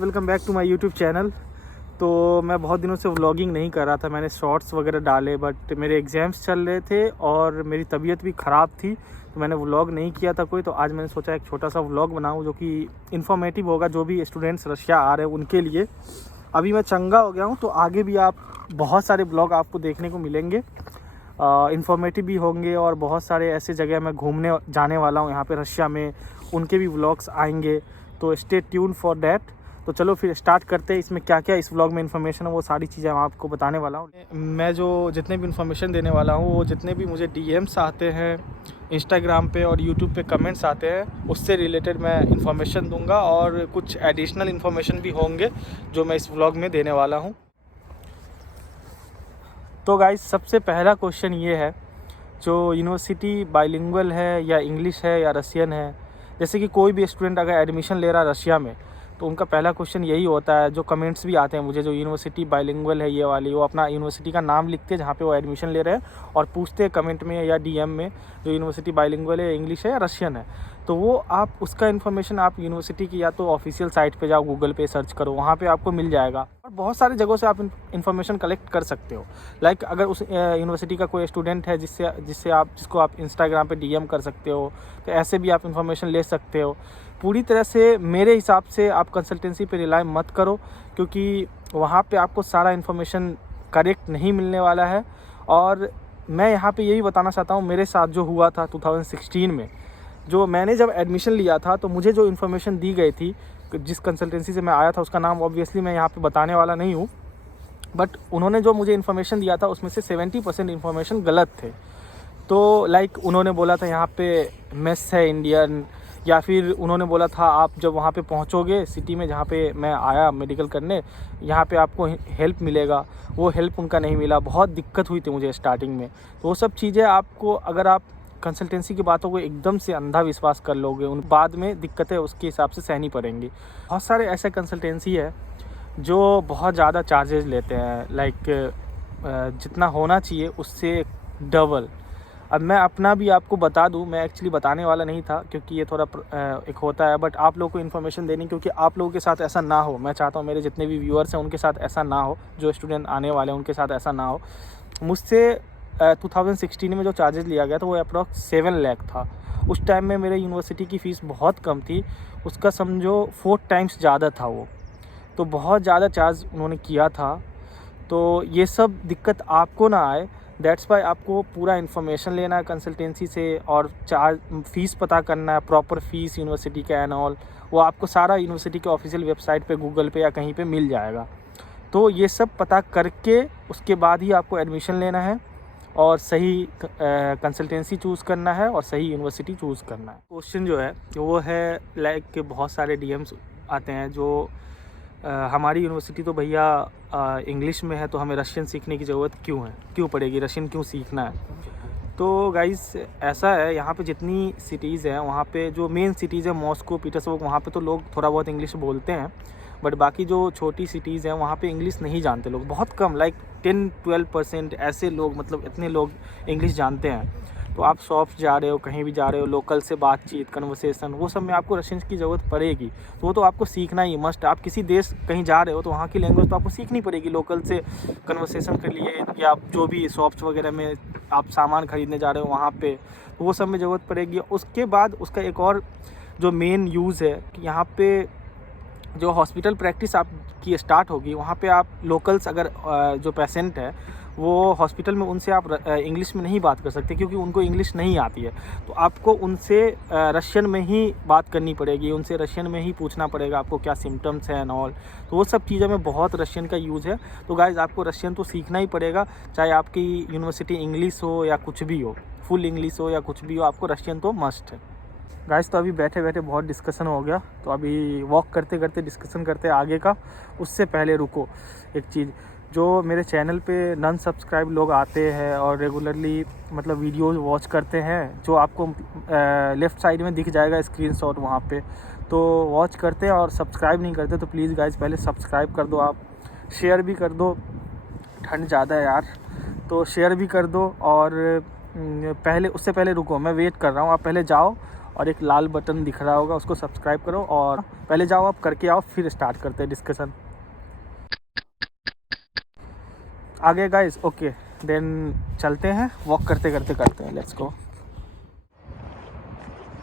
Welcome back to my YouTube channel. तो मैं बहुत दिनों से व्लॉगिंग नहीं कर रहा था, मैंने शॉर्ट्स वगैरह डाले, बट मेरे एग्ज़ाम्स चल रहे थे और मेरी तबीयत भी ख़राब थी, तो मैंने व्लॉग नहीं किया था कोई। तो आज मैंने सोचा एक छोटा सा व्लॉग बनाऊं जो कि इन्फॉर्मेटिव होगा, जो भी स्टूडेंट्स रशिया आ रहे हैं उनके लिए। अभी मैं चंगा हो गया हूँ, तो आगे भी आप बहुत सारे ब्लॉग आपको देखने को मिलेंगे, इन्फॉर्मेटिव भी होंगे और बहुत सारे ऐसे जगह मैं घूमने जाने वाला हूँ यहाँ पे रशिया में, उनके भी व्लॉग्स आएंगे। तो स्टे ट्यून फॉर दैट। तो चलो फिर स्टार्ट करते हैं। इसमें क्या क्या इस व्लॉग में इन्फॉर्मेशन है वो सारी चीज़ें मैं आपको बताने वाला हूँ। मैं जो जितने भी इन्फॉर्मेशन देने वाला हूँ, वो जितने भी मुझे डीएम्स आते हैं इंस्टाग्राम पे और यूट्यूब पे कमेंट्स आते हैं, उससे रिलेटेड मैं इन्फॉर्मेशन दूंगा और कुछ एडिशनल इन्फॉर्मेशन भी होंगे जो मैं इस व्लॉग में देने वाला हूँ। तो गाइस, सबसे पहला क्वेश्चन ये है, जो यूनिवर्सिटी बाइलिंगुअल है या इंग्लिश है या रशियन है। जैसे कि कोई भी स्टूडेंट अगर एडमिशन ले रहा है रशिया में, तो उनका पहला क्वेश्चन यही होता है, जो कमेंट्स भी आते हैं मुझे, जो यूनिवर्सिटी बाइलिंगुअल है ये वाली, वो अपना यूनिवर्सिटी का नाम लिखते हैं जहाँ पे वो एडमिशन ले रहे हैं और पूछते हैं कमेंट में या डीएम में, जो यूनिवर्सिटी बाइलिंगुअल है, इंग्लिश है या रशियन है। तो वो आप उसका इन्फॉर्मेशन आप यूनिवर्सिटी की या तो ऑफिशियल साइट पे जाओ, गूगल पे सर्च करो, वहाँ पे आपको मिल जाएगा। और बहुत सारी जगहों से आप इन्फॉर्मेशन कलेक्ट कर सकते हो। लाइक अगर उस यूनिवर्सिटी का कोई स्टूडेंट है जिसको आप इंस्टाग्राम पे डीएम कर सकते हो, तो ऐसे भी आप इन्फॉर्मेशन ले सकते हो। पूरी तरह से मेरे हिसाब से आप कंसल्टेंसी पे रिलाई मत करो, क्योंकि वहाँ पे आपको सारा इन्फॉर्मेशन करेक्ट नहीं मिलने वाला है। और मैं यहाँ पे यही बताना चाहता हूँ, मेरे साथ जो हुआ था 2016 में, जो मैंने जब एडमिशन लिया था, तो मुझे जो इन्फॉर्मेशन दी गई थी, जिस कंसल्टेंसी से मैं आया था, उसका नाम ऑब्वियसली मैं यहाँ पे बताने वाला नहीं हूँ, बट उन्होंने जो मुझे इन्फॉर्मेशन दिया था उसमें से 70% इन्फॉर्मेशन गलत थे। तो लाइक उन्होंने बोला था यहाँ पे मेस है इंडियन, या फिर उन्होंने बोला था आप जब वहाँ पे पहुँचोगे सिटी में जहाँ पे मैं आया मेडिकल करने, यहाँ पे आपको हेल्प मिलेगा। वो हेल्प उनका नहीं मिला, बहुत दिक्कत हुई थी मुझे स्टार्टिंग में। तो वो सब चीज़ें आपको, अगर आप कंसल्टेंसी की बातों को एकदम से अंधा विश्वास कर लोगे, उन बाद में दिक्कतें उसके हिसाब से सहनी पड़ेंगी। बहुत सारे ऐसे कंसल्टेंसी है जो बहुत ज़्यादा चार्जेस लेते हैं, लाइक जितना होना चाहिए उससे डबल। अब मैं अपना भी आपको बता दूं, मैं एक्चुअली बताने वाला नहीं था क्योंकि ये थोड़ा एक होता है, बट आप लोगों को इन्फॉर्मेशन देनी, क्योंकि आप लोगों के साथ ऐसा ना हो। मैं चाहता हूँ मेरे जितने भी व्यूअर्स हैं उनके साथ ऐसा ना हो, जो स्टूडेंट आने वाले हैं उनके साथ ऐसा ना हो। मुझसे 2016 में जो चार्जेस लिया गया था वो अप्रॉक्स 7 लाख था। उस टाइम में मेरे यूनिवर्सिटी की फ़ीस बहुत कम थी, उसका समझो 4 टाइम्स ज़्यादा था वो। तो बहुत ज़्यादा चार्ज उन्होंने किया था। तो ये सब दिक्कत आपको ना आए, दैट्स वाई आपको पूरा इन्फॉर्मेशन लेना है कंसल्टेंसी से, और चार्ज फ़ीस पता करना है, प्रॉपर फ़ीस यूनिवर्सिटी का एंड ऑल। वो आपको सारा यूनिवर्सिटी के ऑफिशियल वेबसाइट पे, गूगल पे या कहीं पे मिल जाएगा। तो ये सब पता करके उसके बाद ही आपको एडमिशन लेना है और सही कंसल्टेंसी चूज़ करना है और सही यूनिवर्सिटी चूज़ करना है। क्वेश्चन जो है वो है, लाइक बहुत सारे डीएम्स आते हैं जो हमारी यूनिवर्सिटी तो भैया इंग्लिश में है, तो हमें रशियन सीखने की ज़रूरत क्यों पड़ेगी, रशियन क्यों सीखना है। तो गाइस ऐसा है, यहाँ पे जितनी सिटीज़ हैं, वहाँ पे जो मेन सिटीज़ है मॉस्को, पीटर्सबर्ग, वहाँ पे तो लोग थोड़ा बहुत इंग्लिश बोलते हैं, बट बाकी जो छोटी सिटीज़ हैं वहाँ पे इंग्लिश नहीं जानते लोग, बहुत कम, लाइक 10-12% ऐसे लोग, मतलब इतने लोग इंग्लिश जानते हैं। तो आप शॉप्स जा रहे हो, कहीं भी जा रहे हो, लोकल से बातचीत, कन्वर्सेशन, वो सब में आपको रशियन की ज़रूरत पड़ेगी। तो वो तो आपको सीखना ही मस्ट। आप किसी देश कहीं जा रहे हो तो वहाँ की लैंग्वेज तो आपको सीखनी पड़ेगी, लोकल से कन्वर्सेशन के लिए, या जो भी शॉप्स वगैरह में आप सामान खरीदने जा रहे हो वहाँ पे, तो वो सब में ज़रूरत पड़ेगी। उसके बाद उसका एक और जो मेन यूज़ है कि यहाँ पे जो हॉस्पिटल प्रैक्टिस आपकी स्टार्ट होगी, वहाँ पे आप लोकल्स, अगर जो पेशेंट है वो हॉस्पिटल में, उनसे आप इंग्लिश में नहीं बात कर सकते क्योंकि उनको इंग्लिश नहीं आती है। तो आपको उनसे रशियन में ही बात करनी पड़ेगी, उनसे रशियन में ही पूछना पड़ेगा आपको क्या सिम्टम्स हैं एंड ऑल। तो वो सब चीज़ों में बहुत रशियन का यूज़ है। तो गाइज़ आपको रशियन तो सीखना ही पड़ेगा, चाहे आपकी यूनिवर्सिटी इंग्लिश हो या कुछ भी हो, फुल इंग्लिश हो या कुछ भी हो, आपको रशियन तो मस्ट है। गाइस तो अभी बैठे बैठे बहुत डिस्कशन हो गया, तो अभी वॉक करते करते डिस्कशन करते आगे का। उससे पहले रुको, एक चीज़, जो मेरे चैनल पे नॉन सब्सक्राइब लोग आते हैं और रेगुलरली मतलब वीडियोस वॉच करते हैं, जो आपको लेफ़्ट साइड में दिख जाएगा स्क्रीनशॉट वहाँ पे, तो वॉच करते हैं और सब्सक्राइब नहीं करते, तो प्लीज़ गाइस पहले सब्सक्राइब कर दो। आप शेयर भी कर दो, ठंड ज़्यादा है यार, तो शेयर भी कर दो। और पहले उससे पहले रुको, मैं वेट कर रहा हूँ। आप पहले जाओ और एक लाल बटन दिख रहा होगा, उसको सब्सक्राइब करो और पहले जाओ आप करके आओ, फिर स्टार्ट करते हैं डिस्कशन। आ गए गाइस? ओके देन चलते हैं, वॉक करते हैं। Let's go.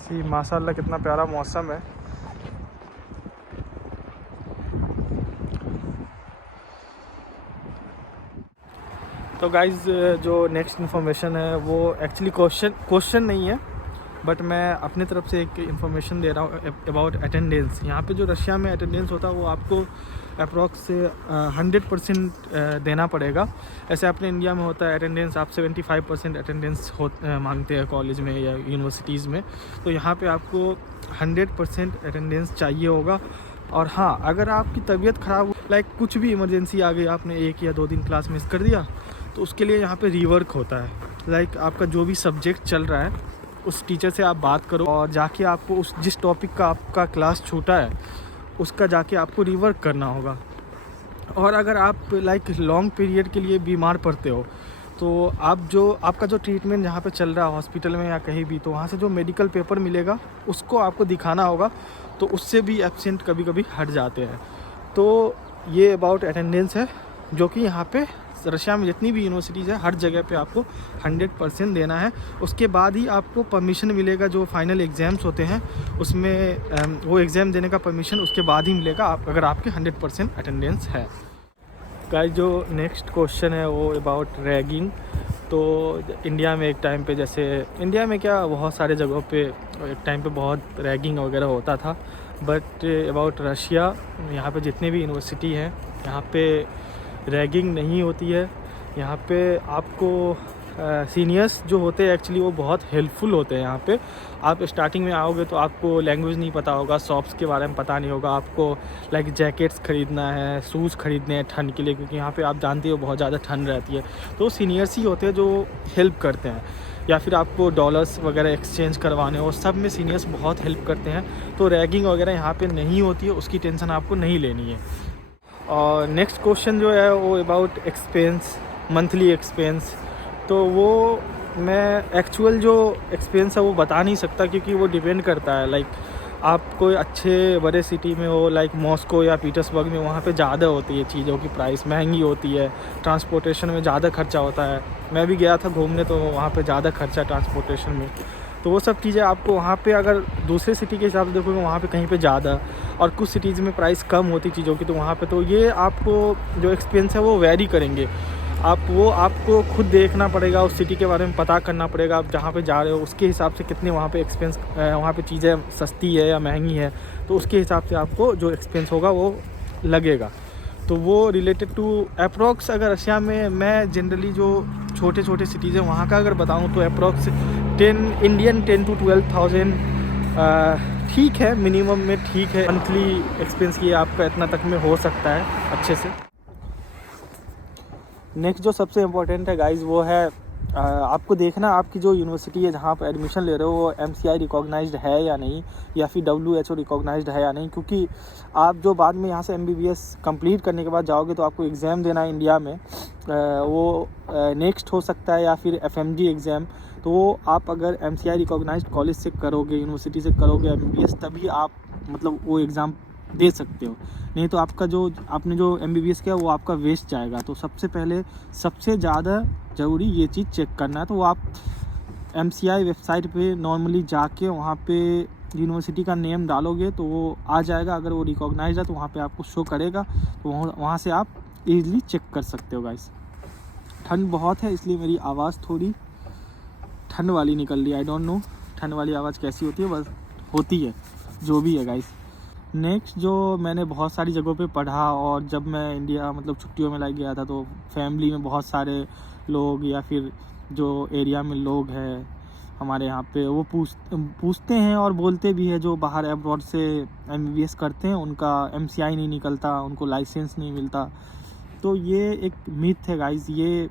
सी माशाल्लाह कितना प्यारा मौसम है। तो गाइज़ जो नेक्स्ट इन्फॉर्मेशन है वो एक्चुअली क्वेश्चन नहीं है, बट मैं अपने तरफ से एक इन्फॉर्मेशन दे रहा हूँ अबाउट अटेंडेंस। यहाँ पे जो रशिया में अटेंडेंस होता है वो आपको अप्रॉक्स 100% देना पड़ेगा। ऐसे अपने इंडिया में होता है अटेंडेंस, आप 75% अटेंडेंस मांगते हैं कॉलेज में या यूनिवर्सिटीज़ में। तो यहाँ पे आपको 100% अटेंडेंस चाहिए होगा। और हाँ, अगर आपकी तबीयत ख़राब हो, लाइक कुछ भी इमरजेंसी आ गई, आपने 1 या 2 दिन क्लास मिस कर दिया, तो उसके लिए यहाँ पे रीवर्क होता है। लाइक आपका जो भी सब्जेक्ट चल रहा है उस टीचर से आप बात करो और जाके आपको उस जिस टॉपिक का आपका क्लास छूटा है उसका जाके आपको रीवर्क करना होगा। और अगर आप लाइक लॉन्ग पीरियड के लिए बीमार पड़ते हो तो आपका जो ट्रीटमेंट जहाँ पे चल रहा है हॉस्पिटल में या कहीं भी, तो वहाँ से जो मेडिकल पेपर मिलेगा उसको आपको दिखाना होगा, तो उससे भी एब्सेंट कभी कभी हट जाते हैं। तो ये अबाउट अटेंडेंस है, जो कि यहाँ पे रशिया में जितनी भी यूनिवर्सिटीज़ है हर जगह पे आपको 100% देना है। उसके बाद ही आपको परमिशन मिलेगा, जो फाइनल एग्ज़ाम्स होते हैं उसमें वो एग्ज़ाम देने का परमिशन उसके बाद ही मिलेगा, अगर आपके 100% अटेंडेंस है। गाइस जो नेक्स्ट क्वेश्चन है वो अबाउट रैगिंग। तो इंडिया में एक टाइम पे, जैसे इंडिया में क्या बहुत सारे जगहों पे एक टाइम पे बहुत रैगिंग वगैरह होता था, बट अबाउट रशिया यहाँ पे जितने भी यूनिवर्सिटी हैं यहाँ पे रैगिंग नहीं होती है। यहाँ पे आपको सीनियर्स जो होते हैं एक्चुअली वो बहुत हेल्पफुल होते हैं। यहाँ पे आप स्टार्टिंग में आओगे तो आपको लैंग्वेज नहीं पता होगा, शॉप्स के बारे में पता नहीं होगा, आपको लाइक जैकेट्स ख़रीदना है, शूज़ ख़रीदने हैं ठंड के लिए, क्योंकि यहाँ पे आप जानते हो बहुत ज़्यादा ठंड रहती है। तो सीनियर्स ही होते हैं जो हेल्प करते हैं, या फिर आपको डॉलर्स वगैरह एक्सचेंज करवाने हो, सब में सीनियर्स बहुत हेल्प करते हैं। तो रैगिंग वगैरह यहाँ पर नहीं होती है, उसकी टेंशन आपको नहीं लेनी है। और नेक्स्ट क्वेश्चन जो है वो अबाउट एक्सपेंस, मंथली एक्सपेंस। तो वो मैं एक्चुअल जो एक्सपेंस है वो बता नहीं सकता, क्योंकि वो डिपेंड करता है। लाइक आप कोई अच्छे बड़े सिटी में हो, लाइक मॉस्को या पीटर्सबर्ग में, वहाँ पे ज़्यादा होती है चीज़ों की प्राइस, महंगी होती है, ट्रांसपोर्टेशन में ज़्यादा खर्चा होता है। मैं भी गया था घूमने तो वहाँ पे ज़्यादा खर्चा ट्रांसपोर्टेशन में। तो वो सब चीज़ें आपको वहाँ पे, अगर दूसरे सिटी के हिसाब से देखोगे वहाँ पे कहीं पे ज़्यादा, और कुछ सिटीज़ में प्राइस कम होती चीज़ों की, तो वहाँ पे तो ये आपको जो एक्सपेंस है वो वेरी करेंगे। आपको खुद देखना पड़ेगा, उस सिटी के बारे में पता करना पड़ेगा, आप जहाँ पे जा रहे हो उसके हिसाब से कितने वहाँ पे एक्सपेंस, वहाँ पे चीज़ें सस्ती है या महंगी है, तो उसके हिसाब से आपको जो एक्सपेंस होगा वो लगेगा। तो वो रिलेटेड टू अप्रॉक्स, अगर रशिया में मैं जनरली जो छोटे छोटे सिटीज़ हैं वहाँ का अगर बताऊँ तो अप्रॉक्स 10 to 12,000 ठीक है, मिनिमम में ठीक है। मंथली एक्सपेंस की आपका इतना तक में हो सकता है अच्छे से। नेक्स्ट जो सबसे इम्पोर्टेंट है गाइज़ वो है आपको देखना आपकी जो यूनिवर्सिटी है जहाँ पर एडमिशन ले रहे हो वो MCI रिकॉग्नाइज्ड है या नहीं, या फिर WHO रिकॉग्नाइज्ड है या नहीं। क्योंकि आप जो बाद में यहाँ से MBBS कंप्लीट करने के बाद जाओगे तो आपको एग्ज़ाम देना है इंडिया में, वो नेक्स्ट हो सकता है या फिर FMG एग्ज़ाम। तो वो आप अगर MCI रिकॉग्नाइज्ड कॉलेज से करोगे, यूनिवर्सिटी से करोगे MBBS, तभी आप मतलब वो एग्ज़ाम दे सकते हो, नहीं तो आपका जो आपने जो MBBS किया वो आपका वेस्ट जाएगा। तो सबसे पहले सबसे ज़्यादा ज़रूरी ये चीज़ चेक करना है। तो वो आप MCI वेबसाइट पे नॉर्मली जाके वहाँ पे यूनिवर्सिटी का नेम डालोगे तो वो आ जाएगा। अगर वो रिकॉग्नाइज है तो वहाँ पे आपको शो करेगा, तो वहाँ से आप ईज़िली चेक कर सकते हो गाइस। ठंड बहुत है इसलिए मेरी आवाज़ थोड़ी ठंड वाली निकल रही है। आई डोंट नो ठंड वाली आवाज़ कैसी होती है, बस होती है, जो भी है गाइस। नेक्स्ट जो मैंने बहुत सारी जगहों पे पढ़ा, और जब मैं इंडिया मतलब छुट्टियों में लाइक गया था तो फैमिली में बहुत सारे लोग या फिर जो एरिया में लोग हैं हमारे यहाँ पे, वो पूछते हैं और बोलते भी है, जो बाहर अब्रॉड से MBBS करते हैं उनका MCI नहीं निकलता, उनको लाइसेंस नहीं मिलता। तो ये एक मिथ है गाइस, ये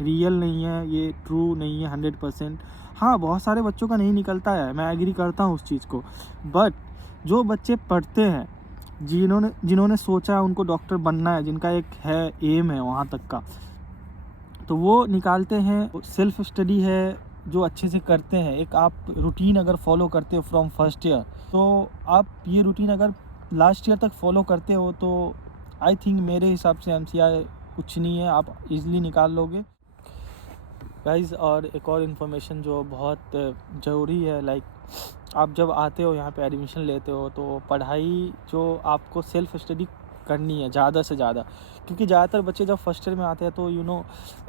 रियल नहीं है, ये ट्रू नहीं है 100%। हाँ, बहुत सारे बच्चों का नहीं निकलता है, मैं एग्री करता हूँ उस चीज़ को, बट जो बच्चे पढ़ते हैं, जिन्होंने सोचा है उनको डॉक्टर बनना है, जिनका एक है एम है वहाँ तक का, तो वो निकालते हैं। सेल्फ स्टडी है जो अच्छे से करते हैं, एक आप रूटीन अगर फॉलो करते हो फ्रॉम फर्स्ट ईयर, तो आप ये रूटीन अगर लास्ट ईयर तक फॉलो करते हो तो आई थिंक मेरे हिसाब से MCI कुछ नहीं है, आप इजीली निकाल लोगे गाइज़। और एक और इन्फॉर्मेशन जो बहुत ज़रूरी है, लाइक आप जब आते हो यहाँ पे एडमिशन लेते हो तो पढ़ाई जो आपको सेल्फ स्टडी करनी है ज़्यादा से ज़्यादा, क्योंकि ज़्यादातर बच्चे जब फर्स्ट ईयर में आते हैं तो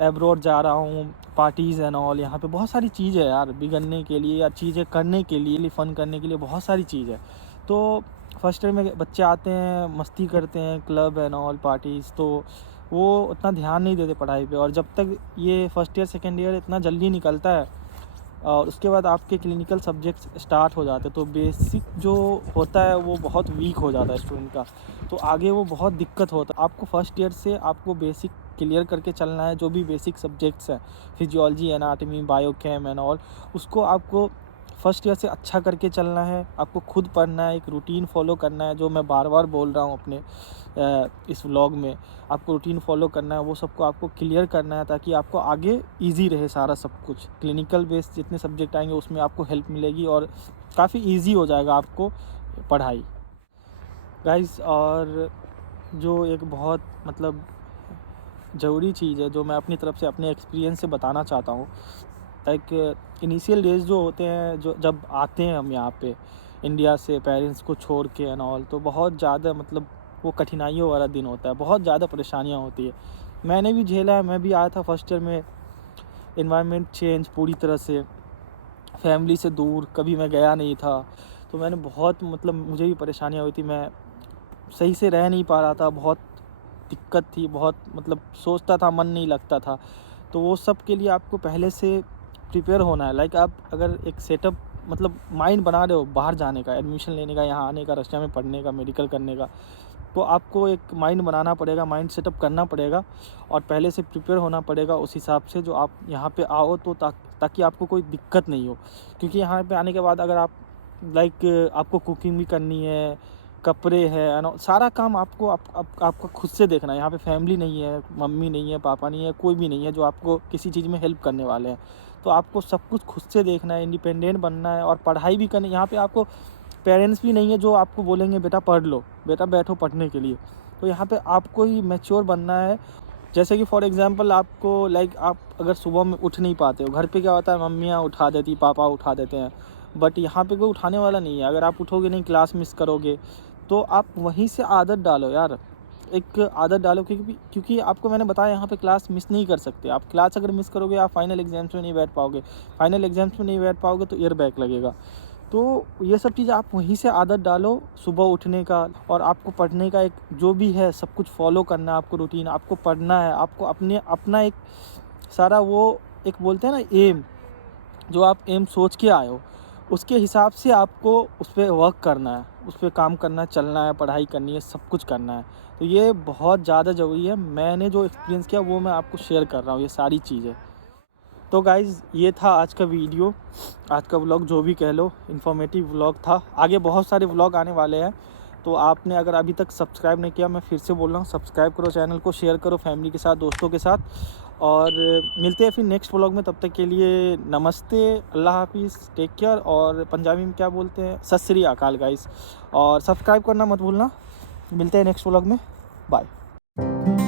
एब्रॉड जा रहा हूँ, पार्टीज़ एंड ऑल, यहाँ पे बहुत सारी चीज़ है यार बिगड़ने के लिए या चीज़ें करने के लिए, फ़न करने के लिए बहुत सारी चीज़ है। तो फर्स्ट ईयर में बच्चे आते हैं, मस्ती करते हैं, क्लब एंड ऑल पार्टीज़, तो वो उतना ध्यान नहीं देते पढ़ाई पे। और जब तक ये फर्स्ट ईयर सेकेंड ईयर इतना जल्दी निकलता है और उसके बाद आपके क्लिनिकल सब्जेक्ट्स स्टार्ट हो जाते हैं, तो बेसिक जो होता है वो बहुत वीक हो जाता है स्टूडेंट का, तो आगे वो बहुत दिक्कत होता है। आपको फर्स्ट ईयर से आपको बेसिक क्लियर करके चलना है, जो भी बेसिक सब्जेक्ट्स हैं, physiology, anatomy, biochem and all, उसको आपको फर्स्ट ईयर से अच्छा करके चलना है। आपको खुद पढ़ना है, एक रूटीन फॉलो करना है, जो मैं बार बार बोल रहा हूँ अपने इस व्लॉग में। आपको रूटीन फॉलो करना है, वो सबको आपको क्लियर करना है, ताकि आपको आगे इजी रहे सारा सब कुछ। क्लिनिकल बेस्ड जितने सब्जेक्ट आएंगे उसमें आपको हेल्प मिलेगी और काफ़ी इजी हो जाएगा आपको पढ़ाई गाइस। और जो एक बहुत मतलब ज़रूरी चीज़ है जो मैं अपनी तरफ से अपने एक्सपीरियंस से बताना चाहता हूँ, लाइक इनिशियल डेज जो होते हैं, जो जब आते हैं हम यहाँ पे इंडिया से पेरेंट्स को छोड़ के एंड ऑल, तो बहुत ज़्यादा मतलब वो कठिनाइयों वाला दिन होता है, बहुत ज़्यादा परेशानियाँ होती है। मैंने भी झेला है, मैं भी आया था फर्स्ट ईयर में, एनवायरनमेंट चेंज पूरी तरह से, फैमिली से दूर, कभी मैं गया नहीं था, तो मैंने बहुत मतलब मुझे भी परेशानियाँ हुई थी, मैं सही से रह नहीं पा रहा था, बहुत दिक्कत थी, बहुत मतलब सोचता था, मन नहीं लगता था। तो वो सब के लिए आपको पहले से प्रिपेयर होना है। लाइक आप अगर एक सेटअप मतलब माइंड बना रहे हो बाहर जाने का, एडमिशन लेने का, यहाँ आने का, रशिया में पढ़ने का, मेडिकल करने का, तो आपको एक माइंड बनाना पड़ेगा, माइंड सेटअप करना पड़ेगा और पहले से प्रिपेयर होना पड़ेगा उस हिसाब से, जो आप यहाँ पे आओ तो ताकि आपको कोई दिक्कत नहीं हो। क्योंकि यहाँ पे आने के बाद अगर आप लाइक आपको कुकिंग भी करनी है, कपड़े है, सारा काम आपको आपको खुद से देखना है। यहाँ पे फैमिली नहीं है, मम्मी नहीं है, पापा नहीं है, कोई भी नहीं है जो आपको किसी चीज़ में हेल्प करने वाले हैं। तो आपको सब कुछ खुद से देखना है, इंडिपेंडेंट बनना है और पढ़ाई भी करनी। यहाँ पे आपको पेरेंट्स भी नहीं है जो आपको बोलेंगे बेटा पढ़ लो, बेटा बैठो पढ़ने के लिए। तो यहाँ पे आपको ही मैच्योर बनना है। जैसे कि फॉर एग्जांपल आपको लाइक आप अगर सुबह में उठ नहीं पाते हो, घर पे क्या होता है, मम्मियाँ उठा देती, पापा उठा देते हैं, बट यहाँ पे कोई उठाने वाला नहीं है। अगर आप उठोगे नहीं, क्लास मिस करोगे, तो आप वहीं से आदत डालो यार, एक आदत डालो, क्योंकि आपको मैंने बताया यहाँ पे क्लास मिस नहीं कर सकते। आप क्लास अगर मिस करोगे आप फाइनल एग्जाम्स में नहीं बैठ पाओगे, फाइनल एग्जाम्स में नहीं बैठ पाओगे तो ईयर बैक लगेगा। तो ये सब चीज़ आप वहीं से आदत डालो, सुबह उठने का, और आपको पढ़ने का एक जो भी है सब कुछ फॉलो करना है, आपको रूटीन, आपको पढ़ना है, आपको अपना एक सारा वो एक बोलते हैं ना एम, जो आप एम सोच के आए हो उसके हिसाब से आपको उस पर वर्क करना है, उस पर काम करना है, चलना है, पढ़ाई करनी है, सब कुछ करना है। तो ये बहुत ज़्यादा ज़रूरी है। मैंने जो एक्सपीरियंस किया वो मैं आपको शेयर कर रहा हूँ, ये सारी चीज़ें। तो गाइज़ ये था आज का वीडियो, आज का व्लॉग, जो भी कह लो, इन्फॉर्मेटिव व्लॉग था। आगे बहुत सारे व्लॉग आने वाले हैं, तो आपने अगर अभी तक सब्सक्राइब नहीं किया, मैं फिर से बोल रहा हूँ, सब्सक्राइब करो चैनल को, शेयर करो फैमिली के साथ, दोस्तों के साथ, और मिलते हैं फिर नेक्स्ट व्लॉग में। तब तक के लिए नमस्ते, अल्लाह हाफिज़, टेक केयर, और पंजाबी में क्या बोलते हैं, सत श्री अकाल गाइस, और सब्सक्राइब करना मत भूलना। मिलते हैं नेक्स्ट व्लॉग में, बाय।